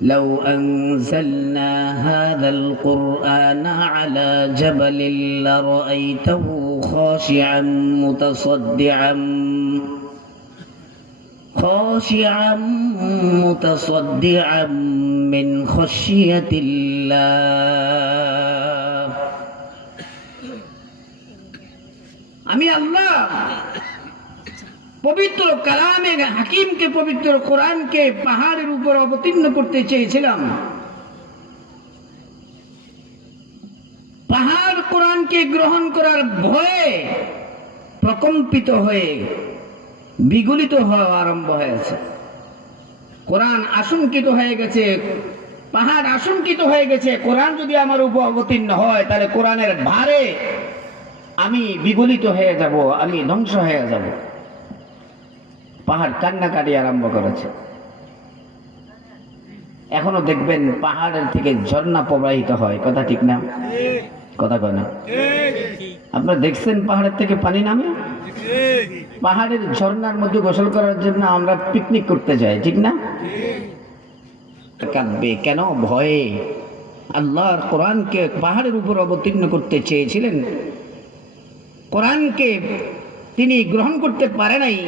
لو أنزلنا هذا القرآن على جبل لرأيته خاشعا متصدعا من خشية الله আমি আল্লাহ পবিত্র কালামে হাকিমকে, পবিত্র কোরআনকে পাহাড়ের উপর অবতীর্ণ করতে চেয়েছিলাম। পাহাড় কোরআনকে গ্রহণ করার ভয়ে প্রকম্পিত হয়ে বিগলিত হওয়া আরম্ভ হয়েছে। কোরআন আশঙ্কিত হয়ে গেছে, পাহাড় আশঙ্কিত হয়ে গেছে। কোরআন যদি আমার উপর অবতীর্ণ হয় তাহলে কোরআনের ভারে আমি বিগলিত হয়ে যাব, আমি ধ্বংস হয়ে যাব। পাহাড় কান্নাকাটি আরম্ভ করেছে। এখনো দেখবেন পাহাড়ের থেকে ঝর্ণা প্রবাহিত হয়, কথা ঠিক না? কথা কয় না? আপনারা দেখছেন পাহাড়ের থেকে পানি নামে? পাহাড়ের ঝর্ণার মধ্যে গোসল করার জন্য আমরা পিকনিক করতে যাই, ঠিক না? কাঁদবে কেন? ভয়ে। আল্লাহর কোরআনকে পাহাড়ের উপর অবতীর্ণ করতে চেয়েছিলেন, কোরআনকে তিনি গ্রহণ করতে পারে নাই।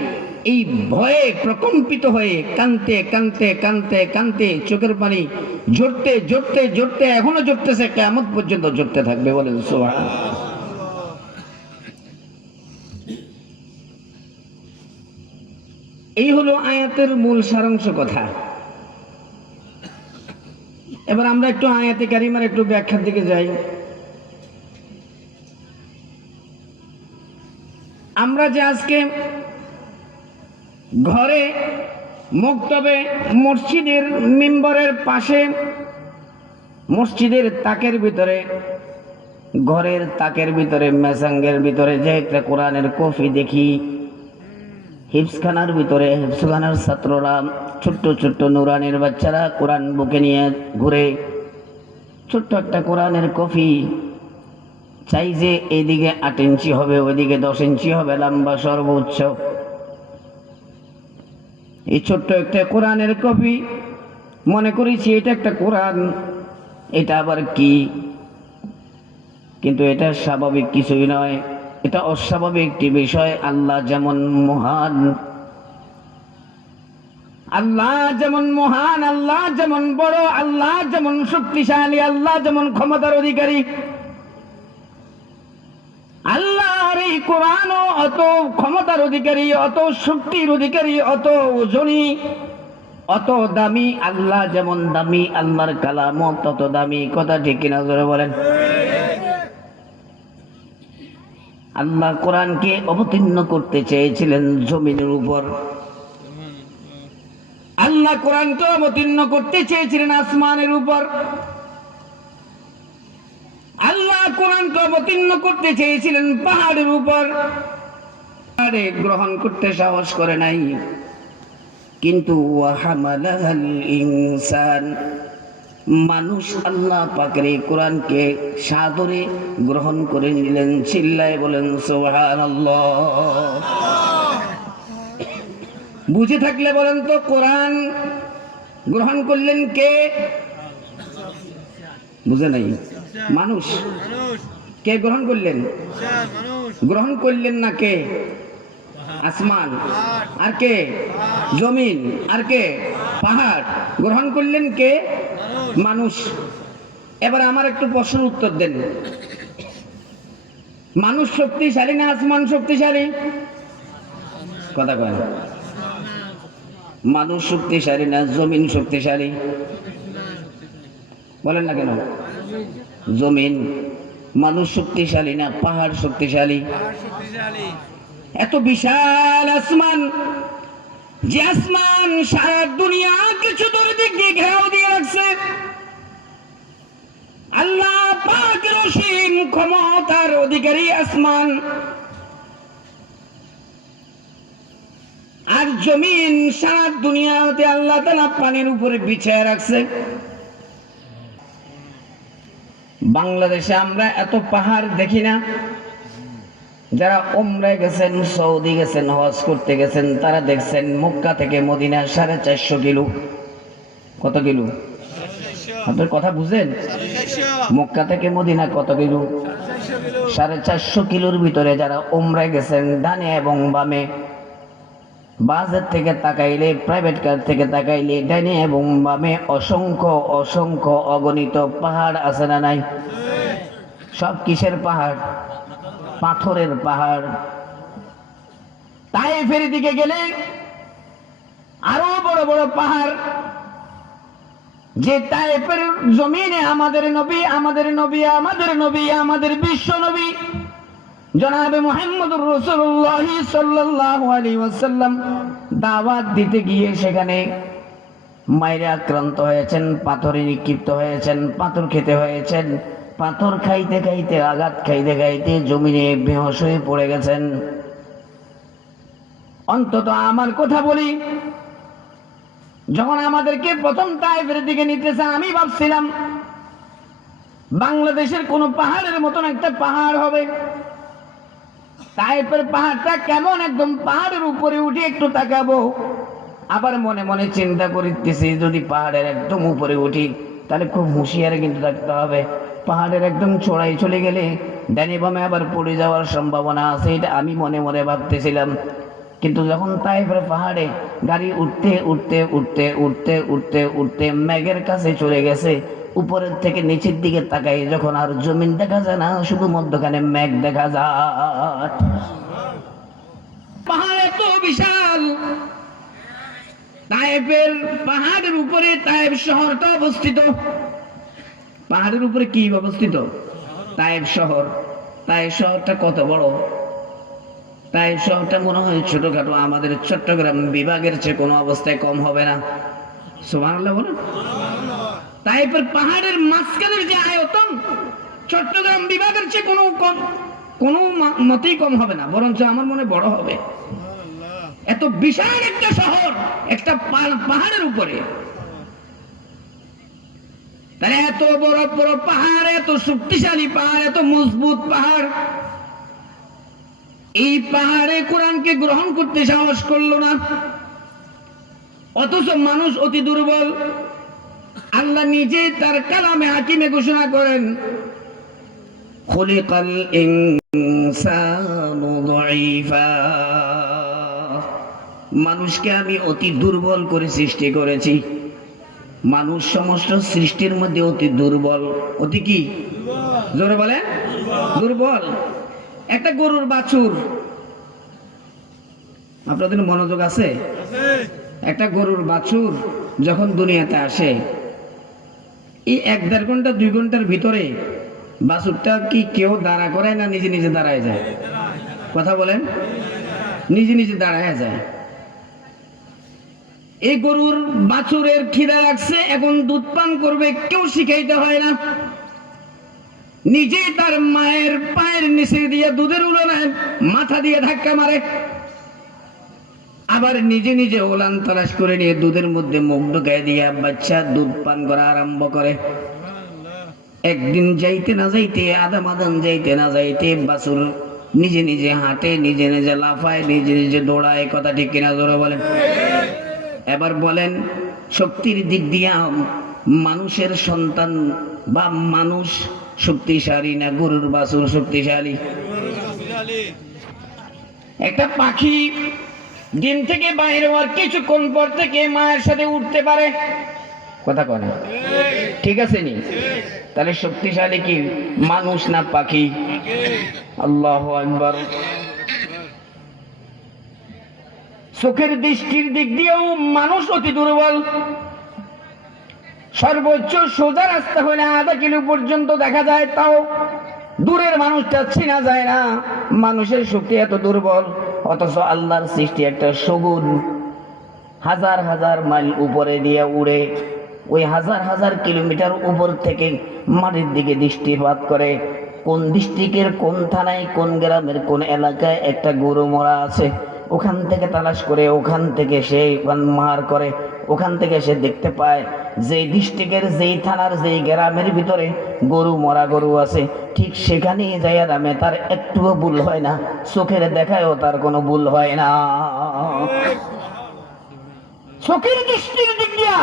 এই ভয়ে প্রকম্পিত হয়ে কাঁদতে কাঁদতে কাঁদতে কাঁদতে চোখের পানি ঝরতে ঝরতে ঝরতে এখনো ঝরতেছে, কিয়ামত পর্যন্ত ঝরতে থাকবে। বলেন সুবহানাল্লাহ। এই হলো আয়াতের মূল সারাংশ কথা। এবার আমরা একটু আয়াতে কারিমার একটু ব্যাখ্যার দিকে যাই। আমরা যে আজকে ঘরে, মক্তবে, মসজিদের মিম্বরের পাশে, মসজিদের তাকের ভিতরে, ঘরের তাকের ভিতরে, মেসাঙ্গের ভিতরে যে একটা কোরআনের কফি দেখি, হিফজখানার ভিতরে হিফজখানার ছাত্ররা, ছোট্ট ছোট্ট নুরানির বাচ্চারা কোরআন বুকে নিয়ে ঘুরে, ছোট্ট একটা কোরআনের কফি চাই যে এইদিকে 8 ইঞ্চি হবে, ওইদিকে 10 ইঞ্চি হবে লম্বা সর্বোচ্চ। এই ছোট্ট একটা কোরআনের কপি মনে করেছি এটা একটা কোরআন, এটা আবার কি? কিন্তু এটা স্বাভাবিক কিছুই নয়, এটা অস্বাভাবিক একটি বিষয়। আল্লাহ যেমন মহান, আল্লাহ যেমন মহান, আল্লাহ যেমন বড়, আল্লাহ যেমন শক্তিশালী, আল্লাহ যেমন ক্ষমতার অধিকারী, আল্লাহর এই কোরআনও অত ক্ষমতার অধিকারী, অত শক্তির অধিকারী, অত ওজনী, অত দামি। আল্লাহ যেমন দামি, আল্লাহর কালামও তত দামি। কথা ঠিক কিনা জোরে বলেন? আল্লাহ কোরআনকে অবতীর্ণ করতে চেয়েছিলেন জমিনের উপর, আল্লাহ কোরআনকে অবতীর্ণ করতে চেয়েছিলেন আসমানের উপর, আল্লাহ কোরআনকে অবতীর্ণ করতে চেয়েছিলেন পাহাড়ের উপর। পাহাড়ে গ্রহণ করতে সাহস করে নাই, কিন্তু ওয়াহামালাল ইনসান, মানুষ আল্লাহ পাকের এই কোরআনকে সাদরে গ্রহণ করে নিলেন। চিল্লায় বলেন সুবহানাল্লাহ। বুঝে থাকলে বলেন তো, কোরআন গ্রহণ করলেন কে? বুঝে নাই? মানুষ। কে গ্রহণ করলেন? গ্রহণ করলেন না কে? আসমান। আর কে? জমিন। আর কে? পাহাড়। গ্রহণ করলেন কে? মানুষ। এবার আমার একটু প্রশ্নের উত্তর দেন। মানুষ শক্তিশালী না আসমান শক্তিশালী? কথা কয় না। মানুষ শক্তিশালী না জমিন শক্তিশালী? বলেন না কেন? জমিন। মানুষ শক্তিশালী না পাহাড় শক্তিশালী? এত বিশাল আসমান, যে আসমান সারা দুনিয়াকে চতুর্দিক দিয়ে ঘেরাও দিয়ে রাখছে, আল্লাহ পাকের অসীম ক্ষমতার অধিকারী আসমান। আর জমিন সারা দুনিয়াতে আল্লাহ তাআলা পানির উপরে বিছায় রাখছে। বাংলাদেশে আমরা এত পাহাড় দেখি না। যারা উমরায় গেছেন, সৌদি গেছেন, হজ করতে গেছেন, তারা দেখছেন মক্কা থেকে মদিনা 450 কিলো। কত কিলো? আপনার কথা বুঝেন? মক্কা থেকে মদিনা কত কিলো? 450 কিলোর ভিতরে যারা উমরায় গেছেন ডানে এবং বামে, বাসের থেকে তাকাইলে, প্রাইভেট কার থেকে তাকাইলে ডানে এবং বামে অসংখ্য অসংখ্য অগণিত পাহাড় আছে না নাই? সব কিসের পাহাড়? পাথরের পাহাড়। তায়েফের দিকে গেলে আরো বড় বড় পাহাড়, যে তায়েফের জমিনে আমাদের নবী আমাদের নবী আমাদের নবী আমাদের বিশ্ব নবী জনাবে মুহাম্মদুর রাসূলুল্লাহ সাল্লাল্লাহু আলাইহি ওয়াসাল্লাম দাওয়াত দিতে গিয়ে সেখানে মাইরে আক্রান্ত হয়েছেন, পাথরে নিক্ষিপ্ত হয়েছেন, পাথর খেতে হয়েছেন, পাথর খাইতে খাইতে আঘাত খাইতে খাইতে জমিনে বেহুঁশ হয়ে পড়ে গেছেন। অন্তত আমার কথা বলি, যখন আমাদেরকে প্রথম তায়েফের দিকে নিতেছে আমি ভাবছিলাম বাংলাদেশের কোন পাহাড়ের মতন একটা পাহাড় হবে। তায়েফের পাহাড়টা কেমন, একদম পাহাড়ের উপরে উঠে একটু তাকাবো। আবার মনে মনে চিন্তা করতেছি যদি পাহাড়ের একদম উপরে উঠি তাহলে খুব হুঁশিয়ারে কিন্তু থাকতে হবে। পাহাড়ের একদম চড়াই চলে গেলে ডানে বামে আবার পড়ে যাওয়ার সম্ভাবনা আছে, এটা আমি মনে মনে ভাবতেছিলাম। কিন্তু যখন তায়েফের পাহাড়ে গাড়ি উঠতে উঠতে উঠতে উঠতে উঠতে উঠতে মেঘের কাছে চলে গেছে, উপরের থেকে নিচের দিকে তাকাই যখন আর জমিন দেখা যায় না, শুধু মধ্যখানে মেঘ দেখা যায়। পাহাড় এত বিশাল, তায়েফের পাহাড়ের উপরে তায়েফ শহরটা অবস্থিত। পাহাড়ের উপরে কি অবস্থিত? তায়েফ শহর। তায়েফ শহরটা কত বড়? তায়েফ শহরটা মনে হয় ছোটখাটো, আমাদের চট্টগ্রাম বিভাগের চেয়ে কোনো অবস্থায় কম হবে না। সুবহানাল্লাহ বলেন। তায়েফের পাহাড়ের মাঝখানের যে আয়তন চট্টগ্রাম বিভাগের চেয়ে কোনো মতেই কম হবে না, বরঞ্চ আমার মনে বড় হবে। এত বিশাল একটা শহর একটা পাহাড়ের উপরে। তাহলে এত বড় বড় পাহাড়, এত শক্তিশালী পাহাড়, এত মজবুত পাহাড়, এই পাহাড়ে কোরআনকে গ্রহণ করতে সাহস করলো না। অথচ মানুষ অতি দুর্বল। আল্লাহ নিজে তার কালামে হাকিমে ঘোষণা করেন, খুলিকাল ইনসানু যায়ীফা, মানুষকে আমি অতি দুর্বল করে সৃষ্টি করেছি। মানুষ সমস্ত সৃষ্টির মধ্যে অতি দুর্বল। অতি কি? জোরে বলে। দুর্বল। একটা গরুর বাছুর, আপনাদের মনোযোগ আছে? একটা গরুর বাছুর যখন দুনিয়াতে আসে, এই 1-1.5 ঘন্টা 2 ঘন্টার ভিতরে বাছুরটা কি কেউ দাঁড়া করায় না নিজে নিজে দাঁড়ায় যায়? কথা বলেন। নিজে নিজে দাঁড়ায় যায়। এই গরুর বাছুরের খিদা লাগছে, এখন দুধ পান করবে, কেউ শিখাইতে হয় না, নিজেই তার মায়ের পায়ের নিচে দিয়ে দুধের উলানে মাথা দিয়ে ধাক্কা মারে, আবার নিজে নিজে ওলান তালাশ করে নিয়ে দুধের মধ্যে মুখ ঢুকায় দিয়ে বাচ্চা দুধ পান করা আরম্ভ করে। একদিন যাইতে না যাইতে, আদান যাইতে না যাইতে বাছুর নিজে নিজে হাঁটে, নিজে নিজে লাফায়, নিজে নিজে দৌড়ায়। কথা ঠিক কিনা জোরে বলেন। এবার বলেন, শক্তির দিক দিয়া মানুষের সন্তান বা মানুষ শক্তিশালী না গরুর বাছুর শক্তিশালী? একটা পাখি ডিম থেকে বাইরে হওয়ার কিছুক্ষণ পর থেকে মায়ের সাথে উঠতে পারে। কথা কয় না? ঠিক আছে নি? তাহলে শক্তিশালী কি মানুষ না পাখি? আল্লাহু আকবার। চোখের দৃষ্টির দিক দিয়েও মানুষ অতি দুর্বল। সর্বোচ্চ সোজা রাস্তা হলে আধা কিলো পর্যন্ত দেখা যায়, তাও দূরের মানুষটা চেনা যায় না। মানুষের শক্তি এত দুর্বল। অথচ আল্লাহর সৃষ্টি একটা শগুন হাজার হাজার মাইল উপরে দিয়ে উড়ে, ওই হাজার হাজার কিলোমিটার উপর থেকে মাটির দিকে দৃষ্টিপাত করে। কোন ডিস্ট্রিক্টের কোন থানায় কোন গ্রামের কোন এলাকায় একটা গরু মরা আছে, ওখান থেকে তালাশ করে, ওখান থেকে সে মার করে, ওখান থেকে সে দেখতে পায় যেই ডিস্ট্রিক্টের যেই থানার যেই গ্রামের ভিতরে গরু মরা গরু আছে, ঠিক সেখানেই যাইয়া নামে। তার একটুও ভুল হয় না, চোখের দেখায়ও তার কোনো ভুল হয় না। চোখের দৃষ্টির দিক দিয়া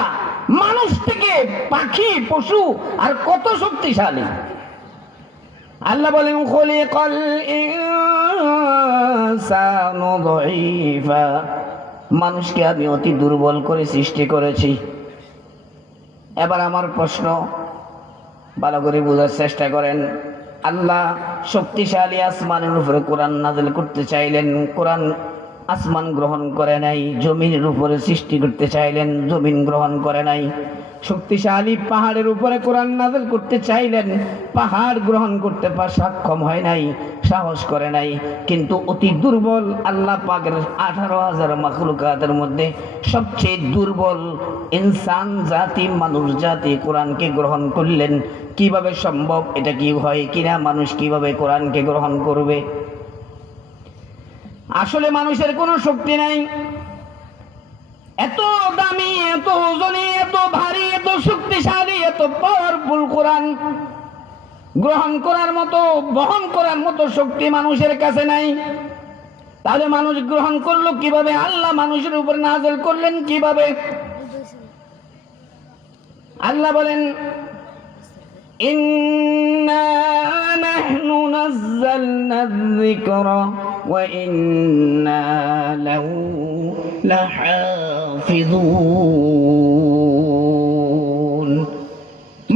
মানুষ থেকে পাখি পশু আর কত শক্তিশালী। আল্লাহ বলেন খুলিকাল ইনসানু যায়ীফা, মানুষকে আমি অতি দুর্বল করে সৃষ্টি করেছি। এবার আমার প্রশ্ন, ভালো করে বোঝার চেষ্টা করেন। আল্লাহ শক্তিশালী আসমানের উপরে কোরআন নাযিল করতে চাইলেন, কোরআন আসমান গ্রহণ করে নাই। জমিনের উপরে সৃষ্টি করতে চাইলেন, জমিন গ্রহণ করে নাই। শক্তিশালী পাহাড়ের উপরে কোরআন নাযিল করতে চাইলেন, পাহাড় গ্রহণ করতে সক্ষম হয় নাই, সাহস করে নাই। কিন্তু অতি দুর্বল আল্লাহ পাকের 18,000 মাখলুকাতের মধ্যে সবচেয়ে দুর্বল ইনসান জাতি, মানুষ জাতি কোরআনকে গ্রহণ করলেন। কিভাবে সম্ভব? এটা কি হয় কিনা? মানুষ কিভাবে কোরআনকে গ্রহণ করবে? আসলে মানুষের কোনো শক্তি নাই। এত দামি, এত ওজনী, এত ভারী, এত শক্তিশালী, এত পাওয়ারফুল কোরআন গ্রহণ করার মতো, বহন করার মতো শক্তি মানুষের কাছে নাই। তাহলে মানুষ গ্রহণ করলো কিভাবে? আল্লাহ মানুষের উপর নাযিল করলেন কিভাবে? আল্লাহ বলেন ইন্না নাহনু নাযালনা যিকরা ওয়া ইন্না লাহু লাহাফিজুন।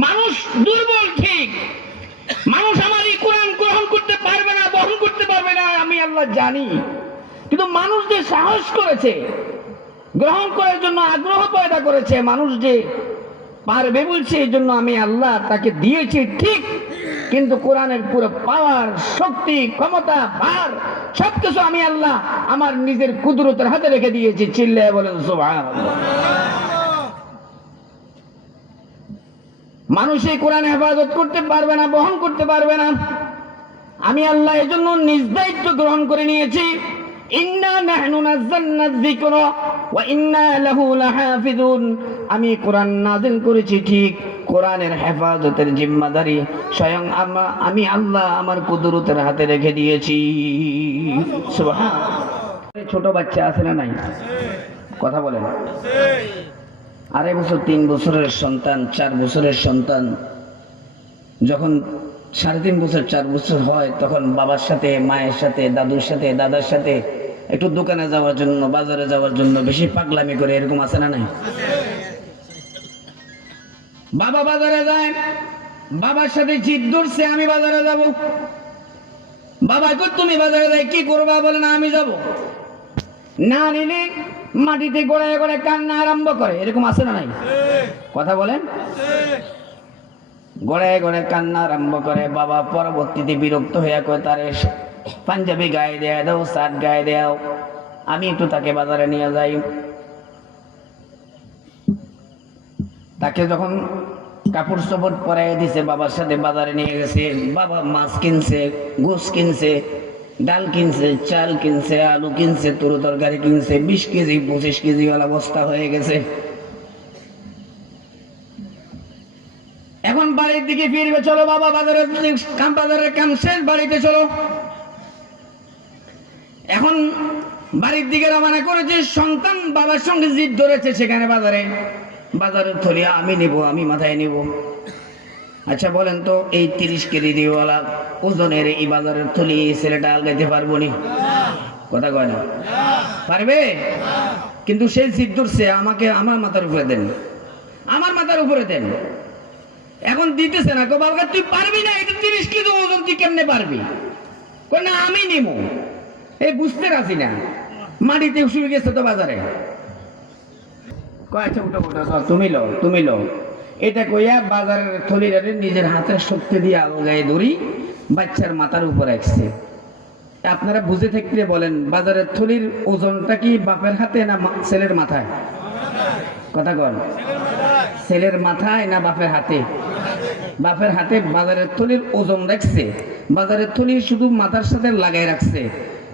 মানুষ দুর্বল ঠিক, মানুষ আমার এই কোরআন গ্রহণ করতে পারবে না, বহন করতে পারবে না, আমি আল্লাহ জানি। কিন্তু মানুষ যে সাহস করেছে, গ্রহণ করার জন্য আগ্রহ পয়দা করেছে, মানুষ যে পারবে বলছে, এই জন্য আমি আল্লাহ তাকে দিয়েছি ঠিক। কিন্তু কোরআনের পুরো পাওয়ার, শক্তি, ক্ষমতা, ভার সবকিছু আমি আল্লাহ আমার নিজের কুদরতের হাতে রেখে দিয়েছি। চিল্লায় বলেন সুবহানাল্লাহ। মানুষ এই কোরআন হেফাজত করতে পারবে না, বহন করতে পারবে না। আমি আল্লাহ এজন্য নিজ দায়িত্ব গ্রহণ করে নিয়েছি। ইন্না নাহনু নাযালনা যিকরা ওয়া ইন্না লাহু লাহাফিজুন। আমি কোরআন নাযিল করেছি ঠিক, কোরআনের হেফাজতের জিম্মাদারি স্বয়ং আমি আল্লাহ আমার কুদরতের হাতে রেখে দিয়েছি। সুবহানাল্লাহ। ছোট বাচ্চা আছে না নাই? কথা বলেন। 2.5 বছর, 3 বছরের সন্তান, 4 বছরের সন্তান যখন 3.5 বছর, 4 বছর হয়, তখন বাবার সাথে, মায়ের সাথে, দাদুর সাথে, দাদার সাথে একটু দোকানে যাওয়ার জন্য, বাজারে যাওয়ার জন্য বেশি পাগলামি করে, এরকম আছে না নাই? বাবা বাজারে যায়, বাবার সাথে জিদ ধরছে আমি বাজারে যাব। বাবা কই তুমি বাজারে যাই কি করবা? বলে না আমি যাব। না নিলে মাটিতে গড়ায় গড়ে কান্না আরম্ভ করে, এরকম আছে না নাই? কথা বলেন। গড়ায় গড়ে কান্না আরম্ভ করে। বাবা পরবর্তীতে বিরক্ত হয়ে কয় তারে পাঞ্জাবি গায়ে দেয়া দাও, শার্ট গায়ে দেও, আমি একটু তাকে বাজারে নিয়ে যাই। তাকে যখন কাপড় চোপড় পরাই দিছে, বাবার সাথে বাজারে নিয়ে গেছে। বাবা মাছ কিনছে, গোশ কিনছে, ডাল কিনছে, চাল কিনছে, আলু কিনছে, তরু তরকারি কিনছে, 20 কেজি 25 কেজি ওয়ালা বস্তা হয়ে গেছে। এখন বাড়ির দিকে ফিরবে। চলো বাবা, বাজারের কাম শেষ, বাড়িতে চলো। এখন বাড়ির দিকে রওনা করেছে। সন্তান বাবার সঙ্গে জিদ ধরেছে সেখানে বাজারে। বাজারের থলি আমি নেব, আমি মাথায় নেব। আচ্ছা বলেন তো, এই 30 কেজি দিওয়ালা ওজনের এই বাজারের থলি ছেলেটা আলগাইতে পারবো নি? কথা কয় না? পারবে? কিন্তু সেই জিদ ধরছে আমাকে, আমার মাথার উপরে দেন, আমার মাথার উপরে দেন। এখন দিতেছে না। বাবা তুই পারবি না, এটা 30 কেজি ওজন, তুই কেমনে পারবি? কই না আমি নিব। এই বুঝতে রাজি না, মাটিতে শুয়ে গেছে তো বাজারে। কয় আচ্ছা উঠো উঠো, তুমি লো। এটা কইয়া বাজারের থলিটারে নিজের হাতের শক্তি দিয়ে আলগায় ধরি বাচ্চার মাথার উপর রাখছে। আপনারা বুঝে থাকলে বলেন, বাজারের থলির ওজনটা কি বাপের হাতে না ছেলের মাথায়? কথা কন। ছেলের মাথায় না বাপের হাতে? বাপের হাতে বাজারের থলির ওজন রাখছে, বাজারের থলি শুধু মাথার সাথে লাগাই রাখছে।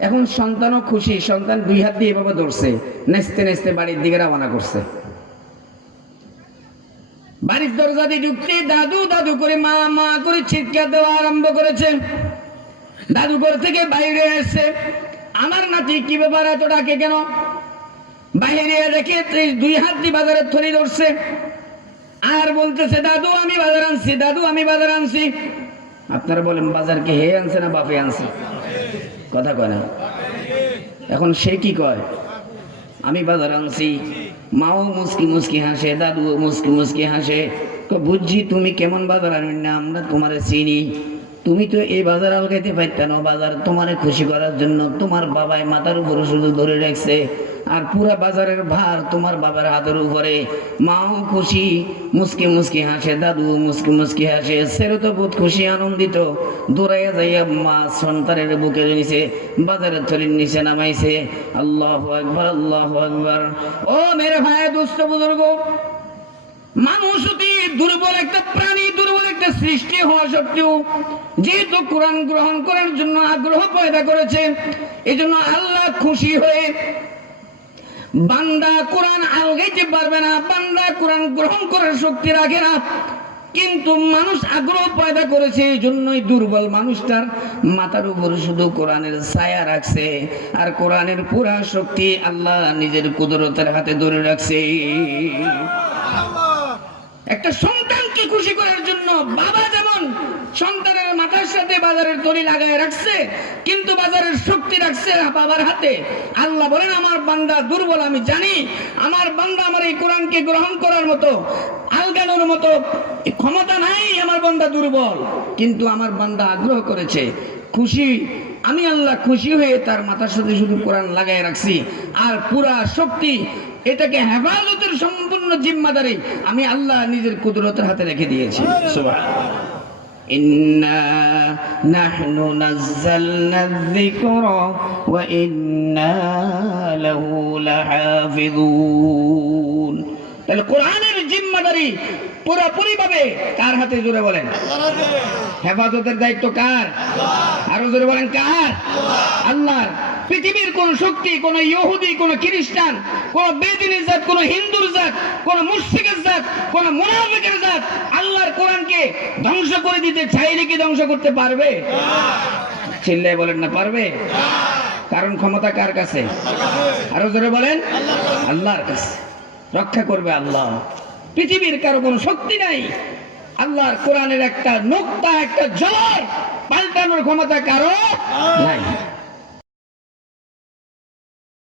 এখন সন্তানও খুশি, সন্তান 2 হাত দিয়ে এভাবে ধরছে, নাচতে নাচতে বাড়ির দিকে রওনা করছে। বাড়ির দরজা দিয়ে ঢুকতে দাদু দাদু করে, মা মা করে চিৎকার দেওয়া আরম্ভ করেছে। দাদু ঘর থেকে বাইরে আসছে, আমার নাতি কি ব্যাপার এত ডাকে কেন? বাইরে রেখে 2 হাত দিয়ে বাজারের থলি ধরছে। আর বলতেছে দাদু আমি বাজার আনছি, দাদু আমি বাজার আনছি। আপনারা বলেন বাজার কি হে আনছে না বাপে আনছে? কথা কয় না। এখন সে কি কয় আমি বাজার আনছি, মাও মুসকি মুসকি হাসে, দাদুও মুসকি মুসকি হাসে। বুঝছি তুমি কেমন বাজার আনবেন না, আমরা তোমারে চিনি। তুমি তো এই বাজার আলগাইতে পারতেন, বাজার তোমারে খুশি করার জন্য তোমার বাবাই মাথার উপরে শুধু ধরে রাখছে, আর পুরা বাজারের ভার তোমার বাবার হাতের উপরে। মাও খুশি মুসকি মুসকি হাসে, দাদু মুসকি মুসকি হাসে। ছেলে তো বহুত খুশি আনন্দিত, দৌড়াইয়া যাইয়া মা সন্তানের বুকের নিচে বাজারের থলির নিচে নামাইছে। আল্লাহু আকবার, আল্লাহু আকবার। ও মেরে ভাই, দুস্থ বুজুর্গ, মানুষ অতি দুর্বল একটা প্রাণী, দুর্বল একটা সৃষ্টি হওয়া সত্ত্বেও যেহেতু কোরআন গ্রহণ করার জন্য আগ্রহ পয়দা করেছে, এজন্য আল্লাহ খুশি হয়ে বান্দা কোরআন আলগাইতে পারবে না, বান্দা কোরআন গ্রহণ করার শক্তি রাখে না, কিন্তু মানুষ আগ্রহ পয়দা করেছে, এই জন্যই দুর্বল মানুষটার মাথার উপর শুধু কোরআনের ছায়া রাখছে, আর কোরআনের পুরা শক্তি আল্লাহ নিজের কুদরতের হাতে ধরে রাখছে। একটা সন্তানকে খুশি করার জন্য বাবা যেমন সন্তানের মাথার সাথে বাজারের তরি লাগায় রাখছে, কিন্তু বাজারের শক্তি রাখছে বাবার হাতে। আল্লাহ বলেন আমার বান্দা দুর্বল, আমি জানি আমার বান্দা আমার এই কোরআনকে গ্রহণ করার মতো আলগানোর মতো ক্ষমতা নাই, আমার বান্দা দুর্বল, কিন্তু আমার বান্দা আগ্রহ করেছে, খুশি। আমি আল্লাহ খুশি হয়ে তার মাথার সাথে শুধু কোরআন লাগায় রাখছি, আর পুরা শক্তি এটাকে হেফাজতের সম্পূর্ণ জিম্মাদারি আমি আল্লাহ নিজের কুদরতের হাতে রেখে দিয়েছি। সুবহানাল্লাহ। ইন্না নাহনু নাযালনা যিকরা ওয়া ইন্না লাহু লাহাফিযুন। তাহলে কোরআনের জিম্মাদারি পুরোপুরি ভাবে কার হাতে? জোরে বলেন। হেফাজতের দায়িত্ব কার? আরো জোরে বলেন কার? আল্লাহর। পৃথিবীর কোন শক্তি, কোন ইহুদি, কোন খ্রিস্টান, কোন বেদিনের জাত, কোন হিন্দুর জাত, কোন মুশরিকের জাত, কোন মুনাফিকের জাত আল্লাহর কোরআনকে ধ্বংস করে দিতে চাইলে কি ধ্বংস করতে পারবে? চিল্লায় বলেন না পারবে। কারণ ক্ষমতা কার কাছে? আরো জোরে বলেন আল্লাহর কাছে। রক্ষা করবে আল্লাহ। পৃথিবীর কারো কোনো শক্তি নাই, আল্লাহর কোরআনের একটা নুকতা, একটা জল পাল্টানোর ক্ষমতা কারো নাই।